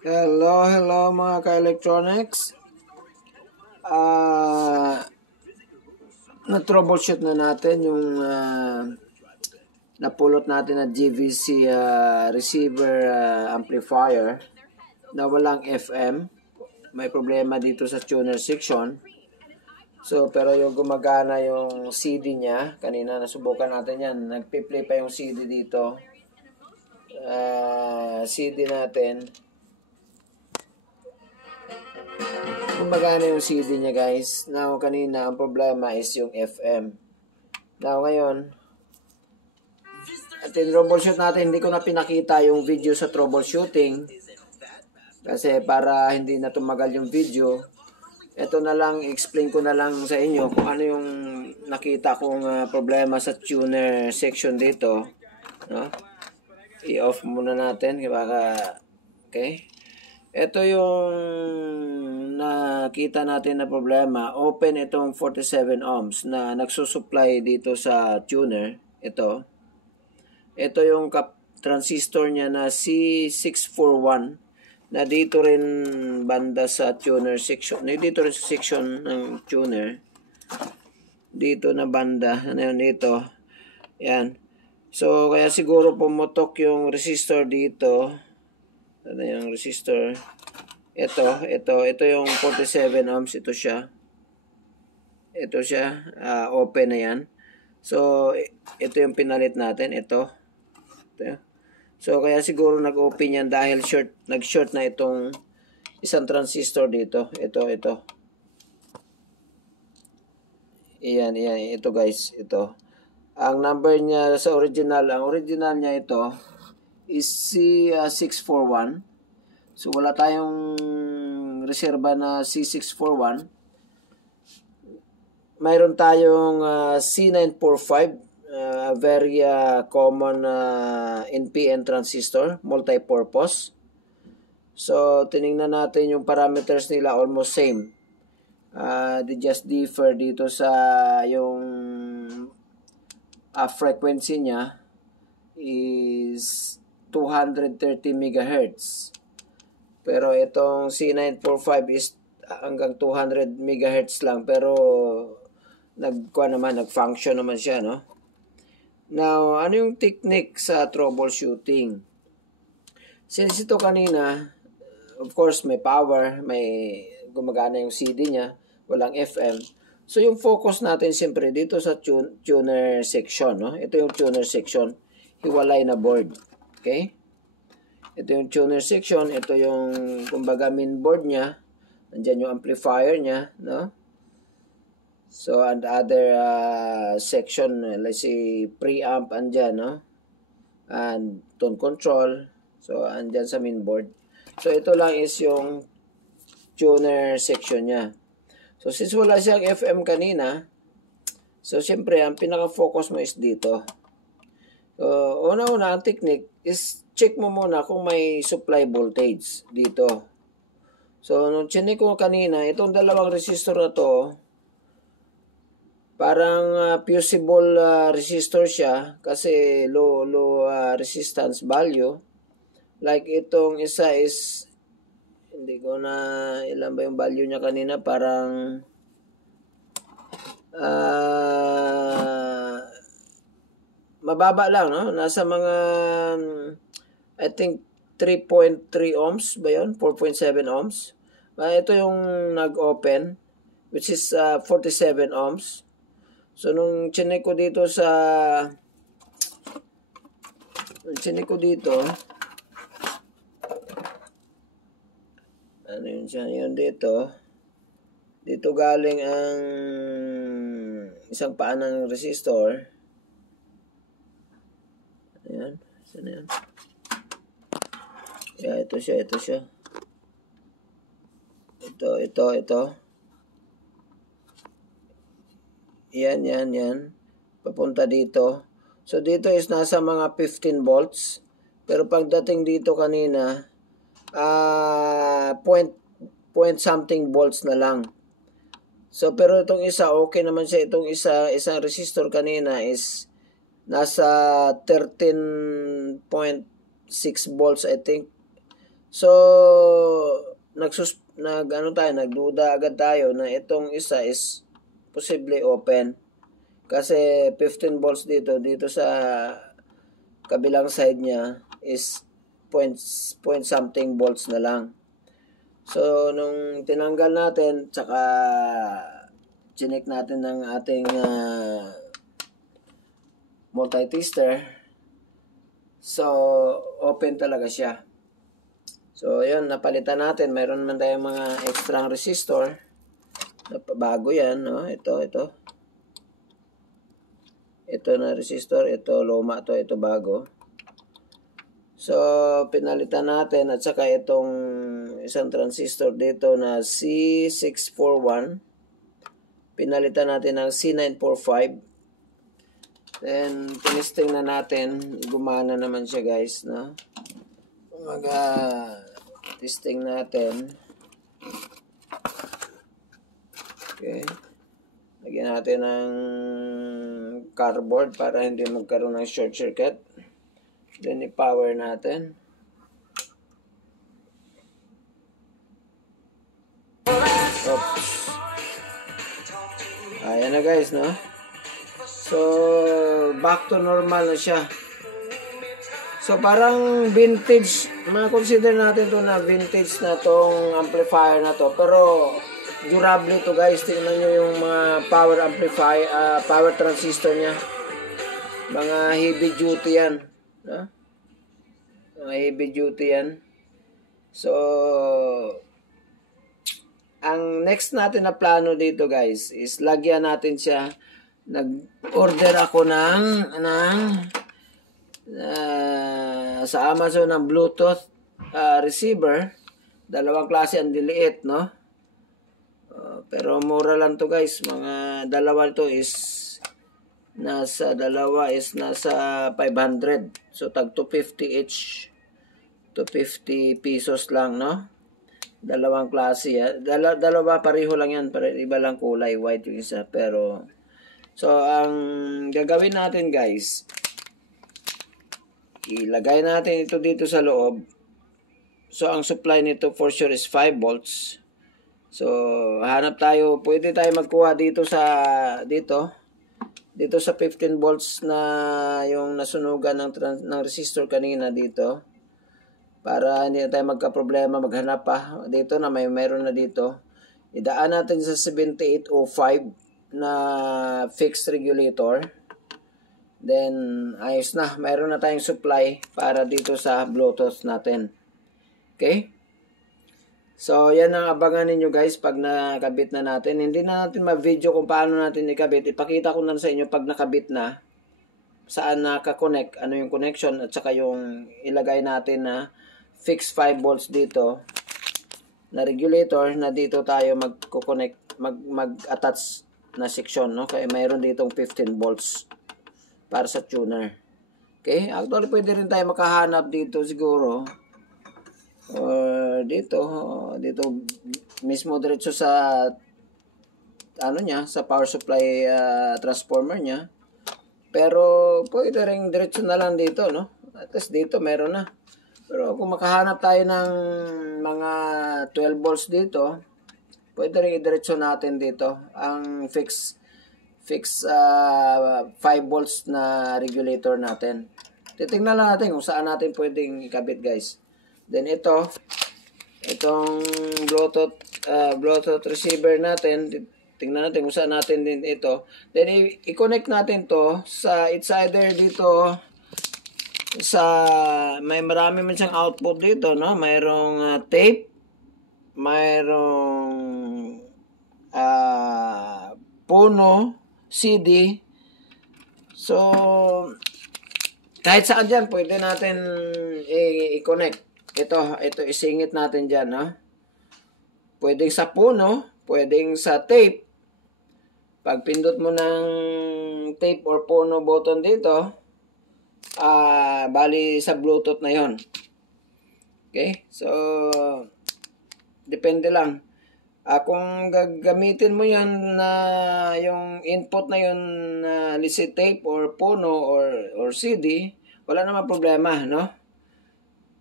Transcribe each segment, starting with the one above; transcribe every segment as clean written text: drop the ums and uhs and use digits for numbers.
Hello mga ka-electronics. Na-troubleshoot na natin yung napulot natin na GVC receiver amplifier na walang FM. May problema dito sa tuner section. So, pero yung gumagana yung CD niya, kanina nasubukan natin yan. Nagpi-play pa yung CD dito. CD natin. Gumagana yung CD niya, guys. Now, kanina, ang problema is yung FM. Now, ngayon, at troubleshoot natin, hindi ko na pinakita yung video sa troubleshooting. Kasi para hindi na tumagal yung video, ito na lang, explain ko na lang sa inyo kung ano yung nakita kong problema sa tuner section dito. No? I-off muna natin. Okay? Ito yung nakita natin na problema. Open itong 47 ohms na nagsusupply dito sa tuner. Ito yung transistor niya na C641 na dito rin banda sa tuner section. Dito rin sa section ng tuner. Dito na banda. Ano yun dito? Yan. So, kaya siguro pumutok yung resistor dito. Ano yung resistor? Ito yung 47 ohms. Ito siya. Open na yan. So, ito yung pinalit natin. Ito. So, kaya siguro nag-open yan dahil nag-short na itong isang transistor dito. Ito. Iyan. Ito guys. Ito. Ang number niya sa original, niya ito is C641. So, wala tayong reserba na C641. Mayroon tayong C945, very common NPN transistor, multi-purpose. So, tinignan natin yung parameters nila, almost same. They just differ dito sa yung frequency niya is 230 MHz. Pero itong C945 is hanggang 200 MHz lang. Pero nag-function naman siya, no? Now, ano yung technique sa troubleshooting? Since ito kanina, of course, may power, may gumagana yung CD niya, walang FM. So, yung focus natin siyempre dito sa tuner section, no? Ito yung tuner section, hiwalay na board. Okay? Ito yung tuner section, ito yung kumbaga main board niya. Nandiyan yung amplifier niya, no? So, and other section, let's say preamp andyan, no? And tone control. So, andyan sa main board. So, ito lang is yung tuner section niya. So, since wala siyang FM kanina, so, siyempre, ang pinaka-focus mo is dito. So, una-una, ang technique is check mo muna kung may supply voltage dito. So, nung chinik ko kanina, itong dalawang resistor na to, parang fusible resistor siya kasi low resistance value. Like itong isa is, hindi ko na ilan ba yung value niya kanina, parang mababa lang, no? Nasa mga I think 3.3 ohms ba yun? 4.7 ohms. Ito yung nag-open, which is 47 ohms. So, nung chinek ko dito ano yun siya? Yun dito. Dito galing ang isang paan ng resistor. Ayan. Saan yan? Yeah, ito siya. Ito. Yan. Papunta dito. So, dito is nasa mga 15 volts. Pero pagdating dito kanina, point something volts na lang. So, pero itong isa, okay naman siya. Itong isang resistor kanina is nasa 13.6 volts, I think. So, nagduda agad tayo na itong isa is posible open. Kasi 15 volts dito sa kabilang side niya is point something volts na lang. So, nung tinanggal natin, tsaka chinek natin ng ating multi-tester, so, open talaga siya. So, yun, napalitan natin. Mayroon man tayong mga extra resistor. Bago yan, no? Ito. Ito na resistor. Ito, luma to. Ito, bago. So, pinalitan natin. At saka itong isang transistor dito na C641. Pinalitan natin ng C945. Then, tinisting na natin. Gumana naman siya, guys, no? Testing natin. Okay. Lagyan natin ng cardboard para hindi magkaroon ng short circuit. Then, i-power natin. Oops. Ayan na, guys, no? So, back to normal na siya. So, parang vintage, consider natin to na vintage na tong amplifier na to. Pero, durable to, guys. Tingnan nyo yung mga power amplifier, power transistor niya. Mga heavy duty yan. Mga heavy duty yan. So, ang next natin na plano dito, guys, is lagyan natin siya. Nag-order ako sa Amazon ng Bluetooth receiver. Dalawang klase ang diliit, no? Pero mura lang to, guys. Mga dalawa ito is nasa 500. So tag 250 each. 250 pesos lang, no? Dalawang klase yan. Dalawa pareho lang yan. Pero iba lang kulay. White yung isa. Pero so ang gagawin natin, guys, ilagay natin ito dito sa loob. So, ang supply nito for sure is 5 volts. So, hanap tayo. Pwede tayo magkuha dito sa 15 volts na yung nasunugan ng resistor kanina dito. Para hindi na tayo magka-problema maghanap pa. Dito na mayroon na dito. Idaan natin sa 7805 na fixed regulator. Then, ayos na. Mayroon na tayong supply para dito sa Bluetooth natin. Okay? So, yan ang abangan ninyo, guys, pag nakabit na natin. Hindi na natin ma-video kung paano natin ikabit. Ipakita ko na sa inyo pag nakabit na. Saan naka-connect, ano yung connection, at saka yung ilagay natin na fixed 5 volts dito na regulator na dito tayo mag-connect, mag-attach na section, no? Kaya mayroon ditong 15 volts para sa tuner. Okay? Actually, pwede rin tayo makahanap dito siguro. Or dito mismo diretso sa sa power supply transformer niya. Pero pwede rin diretso na lang dito, no? At least dito meron na. Pero kung makahanap tayo ng mga 12 volts dito, pwede rin idiretso natin dito ang fix 5 volts na regulator natin. Titingnan lang natin kung saan natin pwedeng ikabit, guys. Then itong Bluetooth receiver natin, tingnan natin kung saan natin din ito. Then i-connect natin to sa, it's either dito sa, may marami man siyang output dito, no? Mayroong tape, mayroong puno, CD. So, kahit saan dyan, pwede natin i-connect. Ito isingit natin dyan, no? Pwedeng sa puno, pwedeng sa tape. Pag pindot mo ng tape or puno button dito, bali sa Bluetooth na yon. Okay? So, depende lang. Kung gagamitin mo yan na yung input na yun na let's say tape or puno or CD, wala naman problema, no?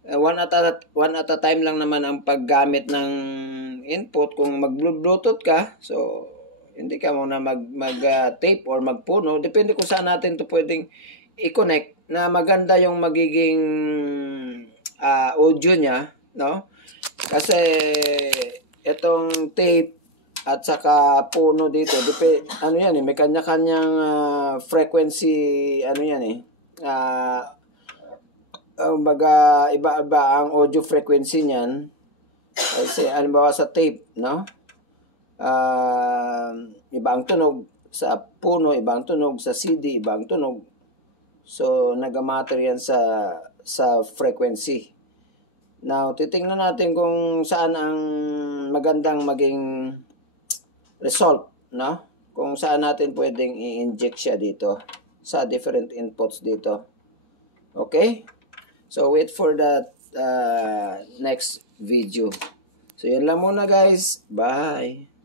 one at a time lang naman ang paggamit ng input. Kung mag-Bluetooth ka, so hindi ka muna mag-tape or magpuno. Depende kung saan natin to pwedeng i-connect na maganda yung magiging audio niya, no? Kasi itong tape at saka puno dito, ano yan eh, may kanya-kanyang frequency, ano yan eh, iba-iba ang audio frequency niyan. Kasi halimbawa sa tape, no? Iba ang tunog sa puno, iba ang tunog sa CD, iba ang tunog. So nagamatter yan sa frequency. Now, titingnan natin kung saan ang magandang maging result, no? Kung saan natin pwedeng i-inject siya dito sa different inputs dito. Okay? So, wait for that next video. So, yan lang muna guys. Bye!